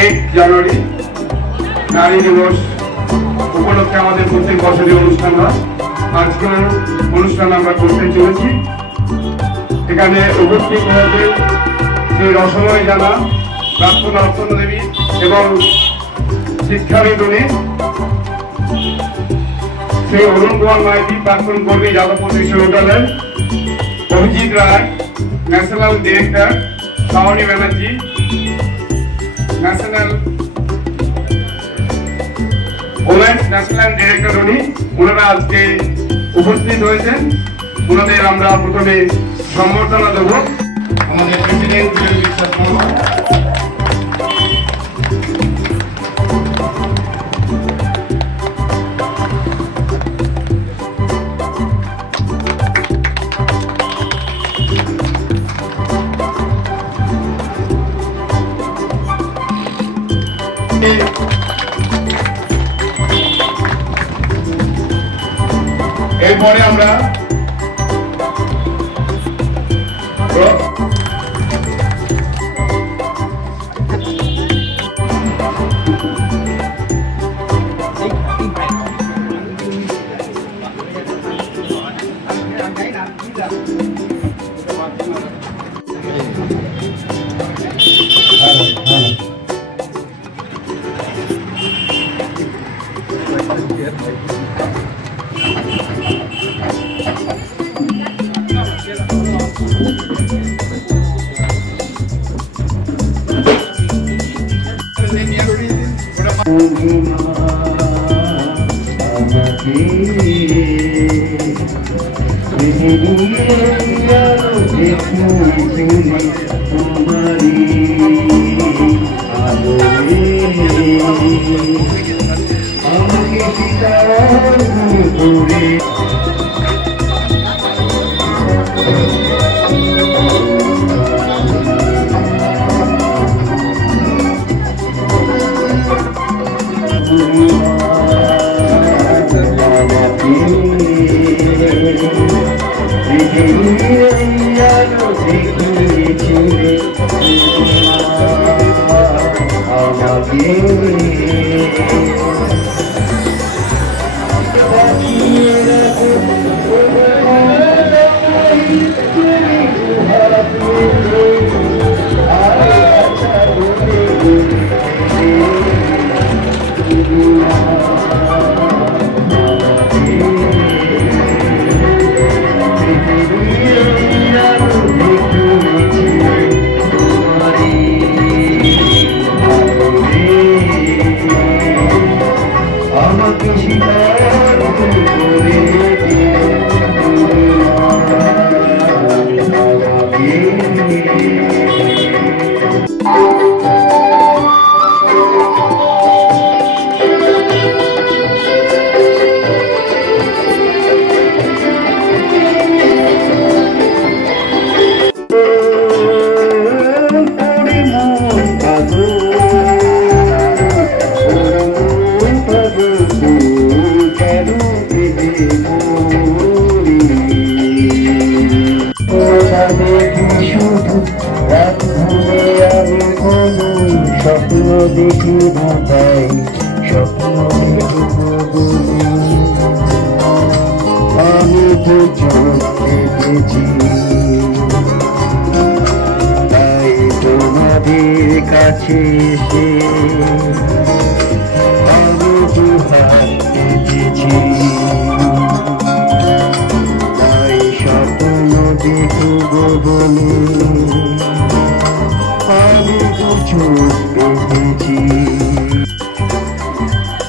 8 জানুয়ারি নারী দিবস উপলক্ষে আমাদের প্রত্যেক বছরই অনুষ্ঠান হয়। আজকের অনুষ্ঠান আমরা করতে চলেছি। এখানে উপস্থিত হয়েছে শ্রী রসময় জানা, প্রার্থনা অর্চনা দেবী এবং শিক্ষাবিদ উনি শ্রী অরুণ কুমার মাইতি, প্রাক্তন কর্মী, যাদবপুর বিশ্ববিদ্যালয়, Abhijit Roy, national director, Shaoni Banerjee, national women's national director উনি, ওনারা আজকে উপস্থিত হয়েছেন। ওনাদের আমরা প্রথমে সম্বর্ধনা দেব। আমাদের প্রেসিডেন্ট বিশ্বাস এরপরে আমরা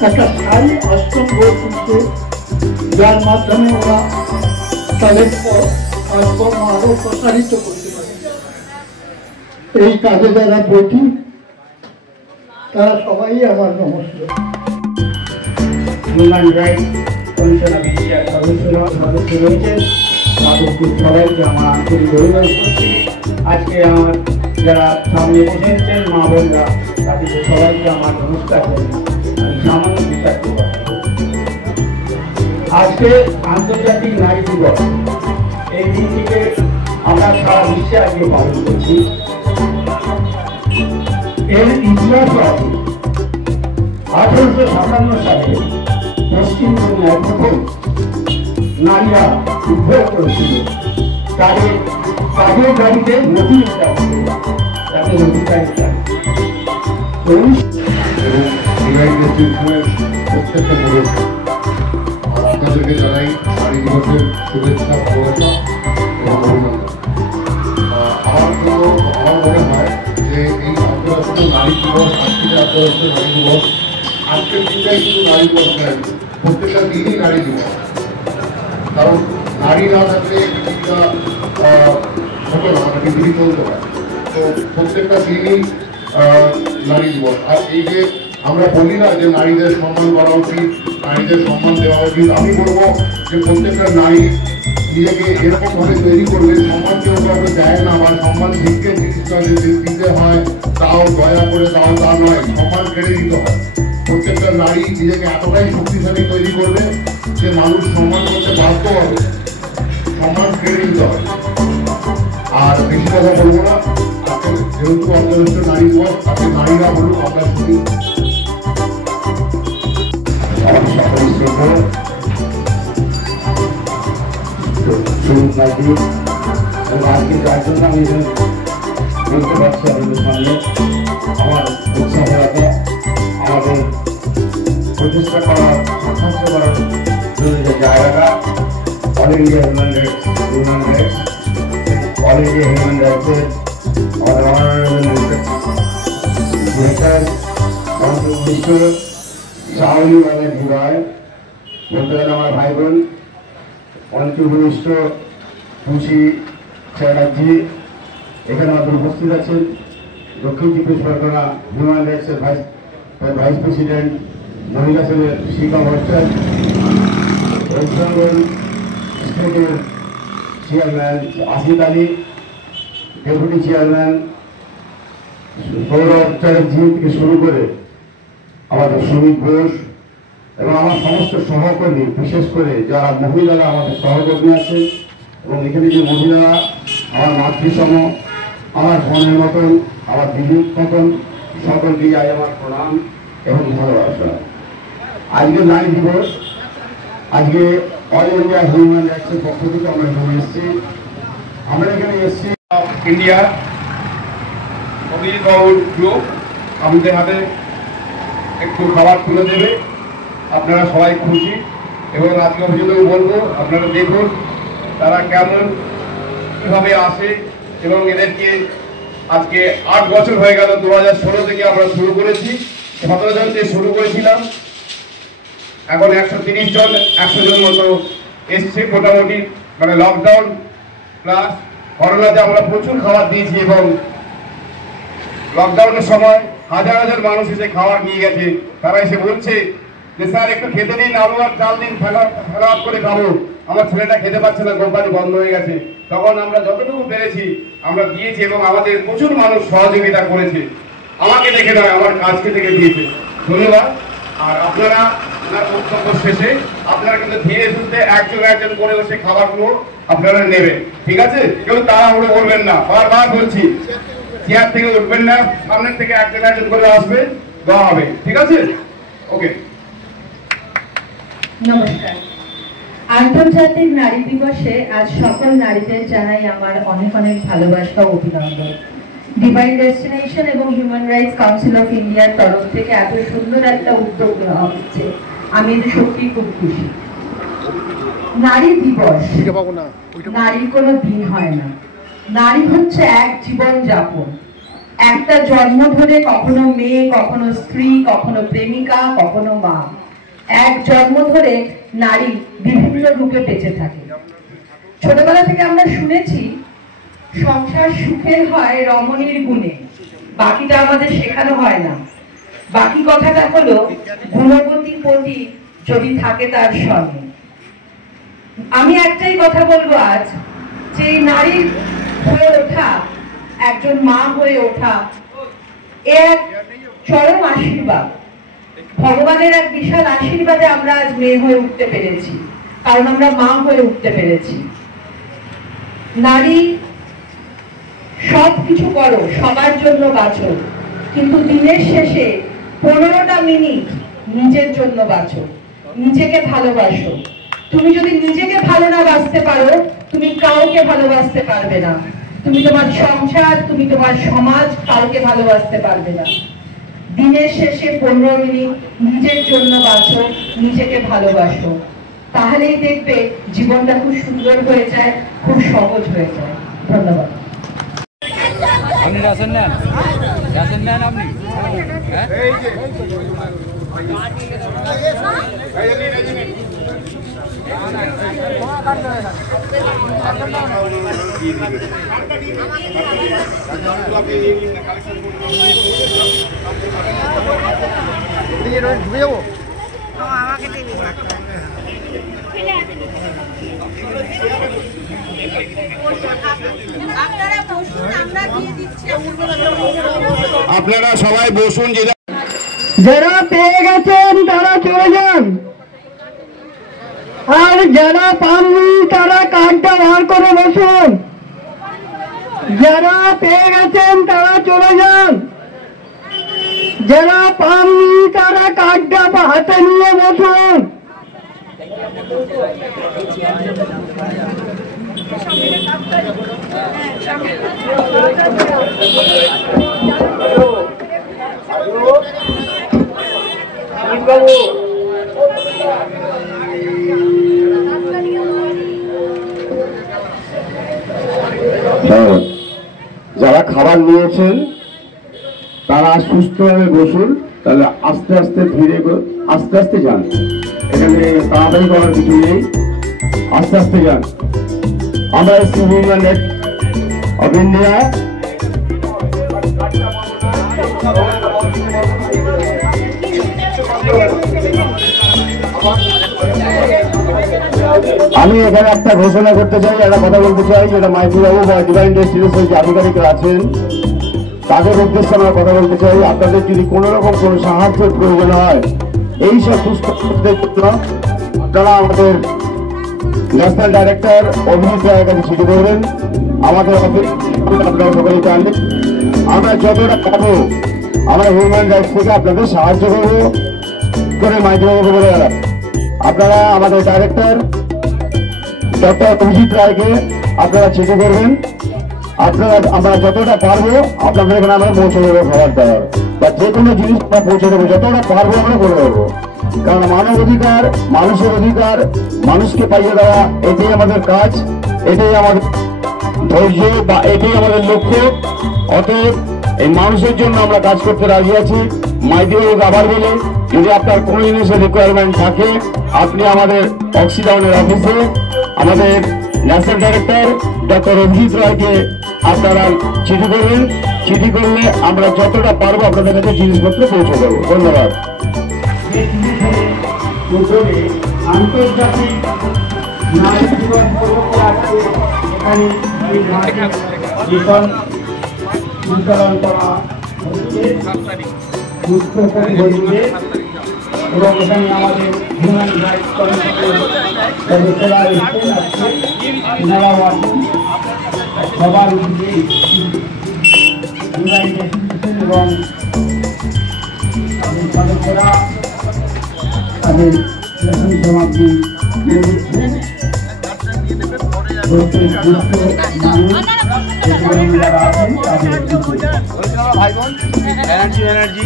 একটা স্থায়ী আশ্রম গড়ে তুলছে, যার মাধ্যমে ওরা তাদের কাজকর্ম আরো প্রসারিত করতে পারে। এই কাজে যারা ব্রতী তারা সবাই আমার নমস্কার। হিউম্যান রাইটস কমিশন অফ ইন্ডিয়ার সদস্য রয়েছেন, তাদেরকে সবাইকে আমার আন্তরিক অভিনন্দন করছি। আজকে আমার যারা সামনে বসেছেন মা বোনরা, তাদেরকে সবাইকে আমার নমস্কার করি। আমি সামান্য বিচার করব। আজকে আন্তর্জাতিক নারী দিবস, এই দিনটিকে আমরা সারা বিশ্বে আজকে পালন করছি। এর ইতিহাস আছে। 1857 সালে পশ্চিমবঙ্গের প্রথম নারীরা উদ্ধার করেছিল তাদের কাজের গাড়িতে নদী তাকে নদী প্রত্যেকটা পুরুষ আর আপনাদেরকে জানাই নারী দিবসের শুভেচ্ছা, ভালোবাসা এবং অভিনন্দন। আমার মনে হয় যে এই আন্তর্জাতিক নারী দিবস, আজকে আন্তর্জাতিক নারী দিবস, আজকের দিনটাই কিন্তু নারী দিবস নয়, প্রত্যেকটা দিনই নারী দিবস। কারণ নারী না থাকলে পৃথিবীটা হতো না, পৃথিবী চলতে হয়। তো প্রত্যেকটা দিনই নারী দিবস। আর এই যে আমরা বলি না যে নারীদের সম্মান করা উচিত, নারীদের সম্মান দেওয়া উচিত, আমি বলবো যে প্রত্যেকটা নারী নিজেকে এরকম ভাবে তৈরি করবে, সম্মান কেউ কাউকে দেয় না বা সম্মান দিকে জিনিসটা দিতে হয় তাও দয়া করে তাও তা নয়, সম্মান কেড়ে দিতে হয়। প্রত্যেকটা নারী নিজেকে এতটাই শক্তিশালী তৈরি করবে যে মানুষ সম্মান করতে বাধ্য হবে, সম্মান কেড়ে দিতে হবে। আর বেশি কথা বলবো না, যেহেতু আন্তর্জাতিক নারী দিবস, আপনি নারীরা বলুন, আমরা শুনি। আজকে যার জন্য আমি বলতে পারছি আপনাদের সামনে আমার উৎসাহতা, আমাদের প্রতিষ্ঠা করার সাহায্য করার জন্য যে জায়গাটা all India human rights all India human রাইটসের আমাদের অনারেবল শাওলি ব্যানার্জি রায়, বলতে গেলে আমার ভাই বোন পঞ্চভূমিষ্ঠ খুশি চ্যাটার্জি এখানে আমাদের উপস্থিত আছেন। দক্ষিণ চব্বিশ পরগনা হিউম্যান রাইটসের ভাইস প্রেসিডেন্ট মহিলা সেলের শিখা ভট্টাচার্য, ওয়েস্ট বেঙ্গল স্টেটের chairman Asif Ali, deputy chairman Sourav Chatterjee থেকে শুরু করে আমাদের সুমিত ঘোষ এবং আমার সমস্ত সহকর্মী, বিশেষ করে যারা মহিলারা আমাদের সহকর্মী আছে এবং এখানে যে মহিলারা আমার মাতৃসম, আমার বোনের মতন, আমার দিদির মতন, সকলকে আজ আমার প্রণাম এবং ভালোবাসা। আজকে নারী দিবস, আজকে অল ইন্ডিয়া হিউম্যান রাইটসের পক্ষ থেকে আমরা এখানে এসেছি। আমরা এখানে এসেছি ইন্ডিয়া গ্রুপ আমাদের হাতে একটু খাবার তুলে দেবে, আপনারা সবাই খুশি। এবং আজকে পর্যন্ত বলবো আপনারা দেখুন তারা কেমন কীভাবে আসে এবং এদেরকে আজকে 8 বছর হয়ে গেল, 2016 থেকে আমরা শুরু করেছি, 17 জন থেকে শুরু করেছিলাম, এখন 130 জন 100 জন মতো এসছে মোটামুটি। মানে লকডাউন প্লাস করোনাতে আমরা প্রচুর খাবার দিয়েছি এবং লকডাউনের সময় হাজার হাজার মানুষ এসে খাবার নিয়ে গেছে। তারা এসে বলছে যে স্যার একটু খেতে দিন, আলু আর চাল দিন, ফেলা করে খাবো, আমার ছেলেটা খেতে পারছে না, কোম্পানি বন্ধ হয়ে গেছে। তখন আমরা যতটুকু পেরেছি আমরা দিয়েছি এবং আমাদের প্রচুর মানুষ সহযোগিতা করেছে, আমাকে দেখে নয়, আমার কাজকে দেখে দিয়েছে। ধন্যবাদ। আর আপনারা ওনার বক্তব্য শেষে আপনারা কিন্তু ধীরে সুস্থে একজন একজন করে বসে খাবারগুলো আপনারা নেবেন, ঠিক আছে? কেউ তাড়াহুড়ো করবেন না, বারবার বলছি, চেয়ার থেকে উঠবেন না, সামনের থেকে একজন একজন করে আসবে, দেওয়া হবে, ঠিক আছে? ওকে। নমস্কার। আন্তর্জাতিক নারী দিবসে আজ সকল নারীদের জানাই আমার অনেক অনেক ভালোবাসা ও অভিনন্দন। ডিভাইন ডেস্টিনেশন এবং হিউম্যান রাইটস কাউন্সিল অফ ইন্ডিয়ার তরফ থেকে এত সুন্দর একটা উদ্যোগ নেওয়া হচ্ছে, আমি এতে সত্যি খুব খুশি। নারী দিবস নারীর কোনো দিন হয় না, নারী হচ্ছে এক জীবন যাপন। একটা জন্ম ধরে কখনো মেয়ে, কখনো স্ত্রী, কখনো প্রেমিকা, কখনো মা, এক জন্ম ধরে নারী বিভিন্ন রূপে বেঁচে থাকে। ছোটবেলা থেকে আমরা শুনেছি সংসার সুখের হয় রমণীর গুণে, বাকিটা আমাদের শেখানো হয় না। বাকি কথাটা হলো গুণবতী পতি যদি থাকে তার সঙ্গে। আমি একটাই কথা বলবো আজ, যে নারী হয়ে ওঠা, একজন মা হয়ে ওঠা, এক চরম আশীর্বাদ, ভগবানের এক বিশাল আশীর্বাদে আমরা আজ মেয়ে হয়ে উঠতে পেরেছি, কারণ আমরা মা হয়ে উঠতে পেরেছি। নারী সব কিছু করো, সবার জন্য বাঁচো, কিন্তু দিনের শেষে 15টা মিনিট নিজের জন্য বাঁচো, নিজেকে ভালোবাসো। তুমি যদি নিজেকে ভালো না বাঁচতে পারো, তুমি কাউকে ভালোবাসতে পারবে না। তুমি তোমার সংসার, তুমি তোমার সমাজ, কাউকে ভালোবাসতে পারবে না। দিনের শেষে 15 মিনিট নিজের জন্য বাঁচো, নিজেকে ভালোবাসো। তাহলেই দেখবে জীবনটা খুব সুন্দর হয়ে যায়, খুব সহজ হয়ে যায়। ধন্যবাদ। আপনি রাসন নেন, রাসন নেন আপনি। আমাকে দিবি আপনারা সবাই বসুন। যারা পেয়ে গেছেন তারা চলে যান, আর যারা পাননি তারা কার্ডটা বার করে বসুন। যারা পেয়ে গেছেন তারা চলে যান, যারা পাননি তারা কার্ডটা হাতে নিয়ে বসুন। যারা খাবার নিয়েছেন তারা সুস্থভাবে বসুন, তাহলে আস্তে আস্তে ধীরে আস্তে আস্তে যান। এখানে তাড়াতাড়ি করার কিছু নেই, আস্তে আস্তে যান। আমরা সিভিল নেট অফ ইন্ডিয়া আমি এখানে একটা ঘোষণা করতে চাই, একটা কথা বলতে চাই, যেটা মাইতিবাবু বা ডিভাইন ডেস্টিনেশন যে আধিকারিকরা আছেন তাদের উদ্দেশ্যে আমরা কথা বলতে চাই। আপনাদের যদি কোনো রকম কোনো সাহায্যের প্রয়োজন হয় এই সব সুস্থ জন্য, আপনারা আমাদের ন্যাশনাল ডাইরেক্টর অভিজিৎ রায়ের কাছে চিঠি করবেন। আমাদের অফিস আপনারা সকলে জানবেন, আমরা যতটা পাবো আমরা হিউম্যান রাইটস থেকে আপনাদের সাহায্য করবো করে মাইতিবাবুকে বলে গেলাম। আপনারা আমাদের ডাইরেক্টর ডক্টর অভিজিৎ রায়কে আপনারা চিঠি করবেন। আপনারা আমরা যতটা পারবো আপনাদের এখানে আমরা পৌঁছে দেবো, খাবার দাবার বা যে কোনো জিনিস আমরা পৌঁছে দেবো, যতটা পারবো আমরা করে দেবো। কারণ মানব অধিকার, মানুষের অধিকার, মানুষকে পাইয়ে দেওয়া, এটাই আমাদের কাজ, এটাই আমাদের ধৈর্য বা এটাই আমাদের লক্ষ্য। অতএব এই মানুষের জন্য আমরা কাজ করতে রাজি আছি। মাইতিবাবুকে আবার বলে, যদি আপনার কোনো জিনিসের রিকোয়ারমেন্ট থাকে আপনি আমাদের অক্সিডাউনের অফিসে আমাদের ন্যাশনাল ডাইরেক্টর ডক্টর অভিজিৎ রায়কে আপনারা চিঠি করবেন। চিঠি করলে আমরা যতটা পারবো আপনাদের কাছে জিনিসপত্র পৌঁছে দেবো। ধন্যবাদ। আন্তর্জাতিক নারী দিবস উপলক্ষে আজকে এখানে মিশন সঞ্চালন করা হচ্ছে এবং এখানে আমাদের হিউম্যান রাইটস কমিশনের সদস্যরা এসেছেন। আজকে ওনারাও আছেন, সবার উদ্যোগে এবং সদস্যরা তাদের সমাপ্তি ভাই বোন এনার্জি এনার্জি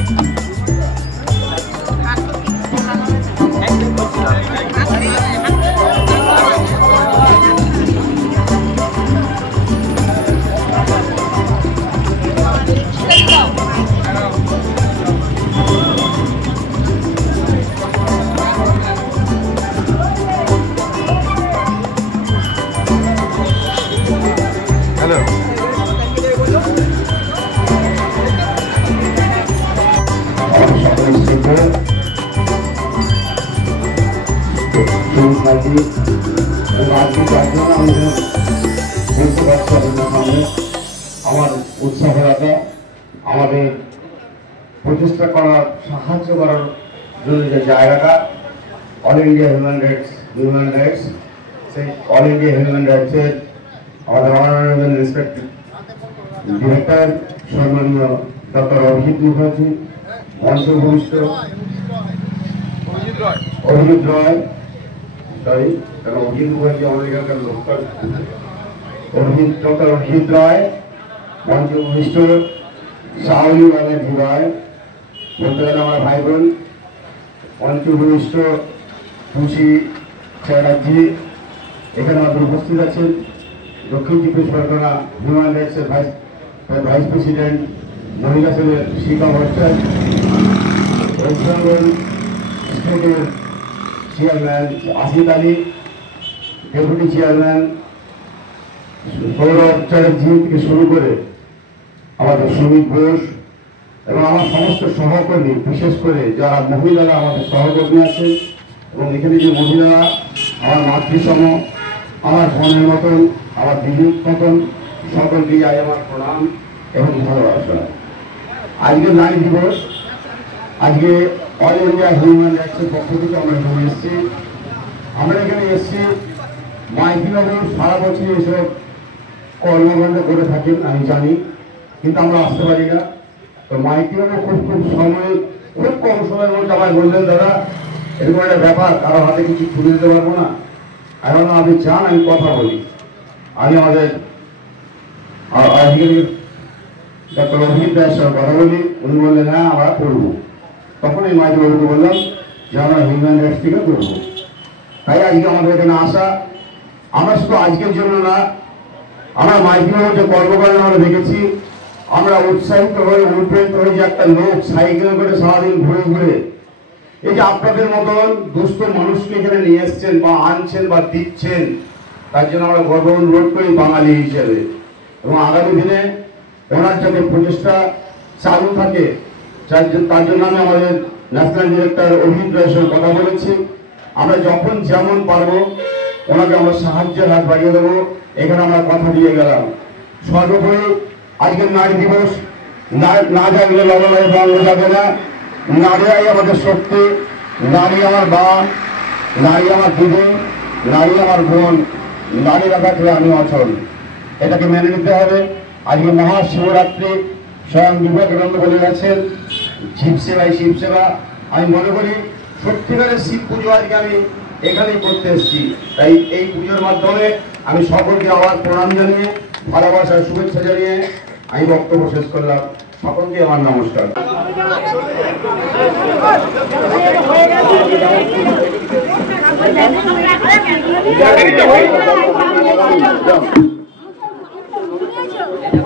হ্যালো আমার উৎসাহতা, আমাদের প্রচেষ্টা করার, সাহায্য করার জন্য যে জায়গাটা অল ইন্ডিয়া হিউম্যান রাইটস সেই অল ইন্ডিয়া হিউম্যান রাইটসের আমাদের অনারেবল রেসপেক্টেড ডিরেক্টর সম্মানীয় ডক্টর অভিজিৎ মুখার্জি, মঞ্চভূমিষ্ঠ অভিজিৎ রয়, সরি কারণ অভিজিৎ মুখার্জি আমাদের এখানকার লোকাল, ডক্টর অভিজিৎ রায়, মঞ্চভূমিষ্ঠ শাওলি ব্যানার্জি রায়, বলতে গেলে আমার ভাই বোন, মঞ্চভূমিষ্ঠ তুষি চ্যাটার্জি, এখানে আমাদের উপস্থিত আছেন দক্ষিণ চব্বিশ পরগনা হিউম্যান রাইটসের ভাইস প্রেসিডেন্ট মহিলা সেলের শিখা ভট্টাচার্য, ওয়েস্ট বেঙ্গল স্টেটের chairman Asid Ali, deputy chairman Sourav Chatterjee থেকে শুরু করে আমাদের সুমিত ঘোষ এবং আমার সমস্ত সহকর্মী, বিশেষ করে যারা মহিলারা আমাদের সহকর্মী আছেন এবং এখানে যে মহিলারা আমার মাতৃসম, আমার বোনের মতন, আমার দিদির মতন, সকলকে আজ আমার প্রণাম এবং ভালোবাসা। আজকে নারী দিবস, আজকে অল ইন্ডিয়া হিউম্যান রাইটসের পক্ষ থেকে আমরা এখানে এসেছি। আমরা এখানে এসেছি মাইকিবাবু সারা বছর এসব কর্মকাণ্ড করে থাকেন আমি জানি, কিন্তু আমরা আসতে পারি না। তো মাইকিবাবু খুব কম সময়ের মধ্যে আমায় বললেন, দাদা এরকম একটা ব্যাপার, কারো হাতে কিছু তুলে দিতে পারবো না, এখন আপনি চান আমি কথা বলি। আমি আমাদের আধিকারিক ডক্টর অভিজিৎ রায়ের সঙ্গে কথা বলি, উনি বললেন হ্যাঁ আমরা করবো। তখন এই মাইকিবাবুকে বললাম যে আমরা হিউম্যান রাইটস থেকে করবো। তাই আজকে আমাদের এখানে আসা। আমরা শুধু আজকের জন্য না, আমরা মাইকিবাবুর যে কর্মকাণ্ড আমরা দেখেছি, আমরা উৎসাহিত হয়ে অনুপ্রেরিত হয়ে যে একটা লোক সাইকেল করে সারাদিন ঘুরে ঘুরে এই যে আপনাদের মতন দুস্থ মানুষকে এখানে নিয়ে এসছেন বা আনছেন বা দিচ্ছেন, তার জন্য আমরা গর্ব অনুভব করি বাঙালি হিসেবে। এবং আগামী দিনে ওনার যাতে প্রচেষ্টা চালু থাকে তার জন্য আমি আমাদের ন্যাশনাল ডিরেক্টর অভিজিৎ রায়ের সঙ্গে কথা বলেছি। আমরা যখন যেমন পারবো ওনাকে আমরা সাহায্যের হাত বাড়িয়ে দেবো, এখানে আমরা কথা দিয়ে গেলাম। সর্বোপরি আজকের নারী দিবস না জানলে লড়াই বাংলা যাবে না। নারীরাই আমাদের শক্তি, নারী আমার বাপ, নারী আমার দিদি, নারী আমার বোন, নারী রাখাতে আমি অচল, এটাকে মেনে নিতে হবে। আজকে মহাশিবরাত্রি, স্বয়ং বিবেকানন্দ বলে গেছেন জীবসেবাই শিবসেবা। আমি মনে করি সত্যিকারের শিব পুজো আজকে আমি এখানেই করতে এসেছি। তাই এই পুজোর মাধ্যমে আমি সকলকে আবার প্রণাম জানিয়ে, ভালোবাসার শুভেচ্ছা জানিয়ে আমি বক্তব্য শেষ করলাম। সকলকে আমার নমস্কার। Thank you.